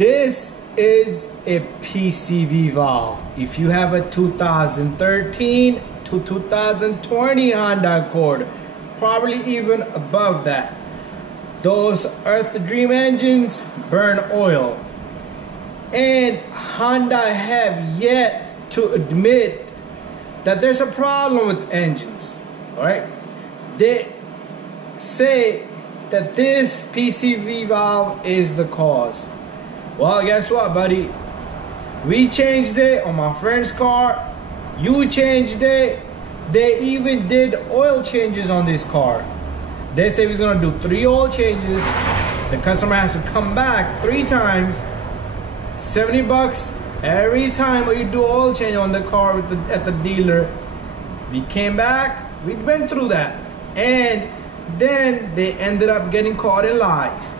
This is a PCV valve. If you have a 2013 to 2020 Honda Accord, probably even above that, those Earth Dream engines burn oil. And Honda have yet to admit that there's a problem with engines. Alright? They say that this PCV valve is the cause. Well, guess what, buddy? We changed it on my friend's car. You changed it. They even did oil changes on this car. They say we're gonna do 3 oil changes. The customer has to come back 3 times. 70 bucks every time you do oil change on the car at the dealer. We came back. We went through that. And then they ended up getting caught in lies.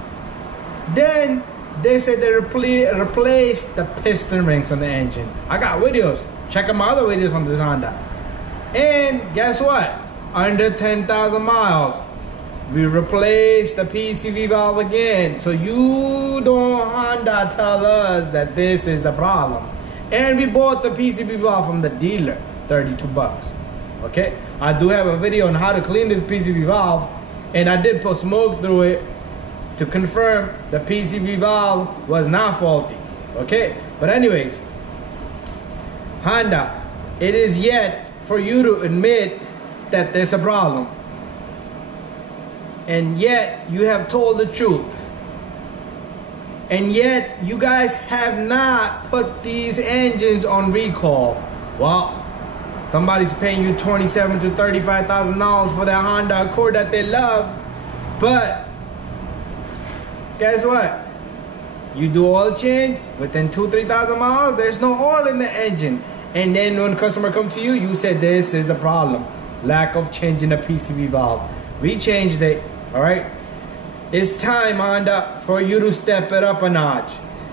Then they said they replaced the piston rings on the engine. I got videos. Check out my other videos on this Honda. And guess what? Under 10,000 miles, we replaced the PCV valve again. So you don't Honda tell us that this is the problem. And we bought the PCV valve from the dealer, 32 bucks. Okay? I do have a video on how to clean this PCV valve, and I did put smoke through it to confirm the PCV valve was not faulty. Okay? But anyways, Honda, it is yet for you to admit that there's a problem. And yet you have told the truth. And yet you guys have not put these engines on recall. Well, somebody's paying you $27,000 to $35,000 for that Honda Accord that they love. But guess what? You do oil change within 2,000-3,000 miles, there's no oil in the engine. And then when customer comes to you, you said this is the problem. Lack of changing the PCV valve. We changed it, all right? It's time, Honda, for you to step it up a notch.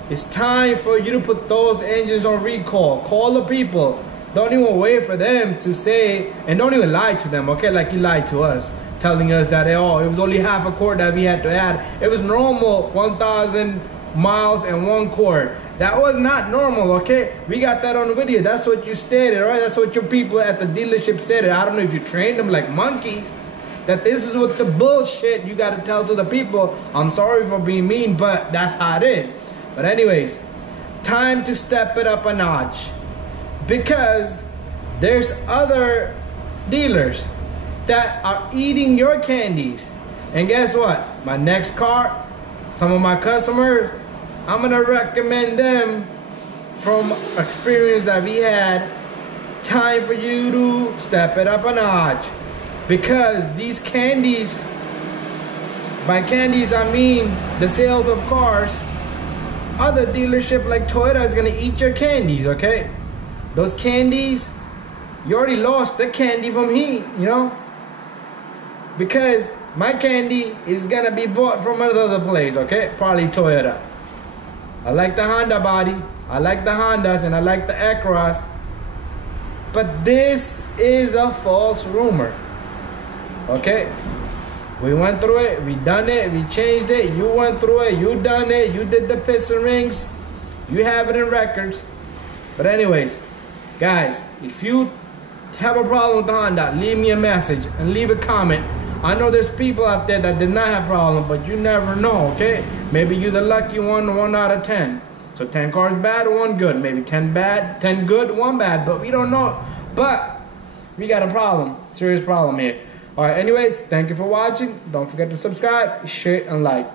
It's time for you to put those engines on recall. Call the people. Don't even wait for them to say, and don't even lie to them, okay? Like you lied to us, telling us that, oh, it was only half a quart that we had to add. It was normal 1,000 miles and 1 quart. That was not normal, okay? We got that on video. That's what you stated, right? That's what your people at the dealership stated. I don't know if you trained them like monkeys, that this is what the bullshit you got to tell to the people. I'm sorry for being mean, but that's how it is. But anyways, time to step it up a notch, because there's other dealers that are eating your candies. And guess what? My next car, some of my customers, I'm gonna recommend them from experience that we had. Time for you to step it up a notch, because these candies, by candies I mean the sales of cars, other dealership like Toyota is gonna eat your candies, okay? Those candies, you already lost the candy from heat, you know? Because my candy is gonna be bought from another place, okay? Probably Toyota. I like the Honda body, I like the Hondas, and I like the Acuras. But this is a false rumor, okay? We went through it, we done it, we changed it, you went through it, you done it, you did the piston rings, you have it in records. But anyways, guys, if you have a problem with the Honda, leave me a message and leave a comment. I know there's people out there that did not have problem, but you never know, okay? Maybe you're the lucky one, 1 out of 10. So 10 cars bad, 1 good. Maybe 10 bad, 10 good, 1 bad, but we don't know. But we got a problem, serious problem here. All right, anyways, thank you for watching. Don't forget to subscribe, share, and like.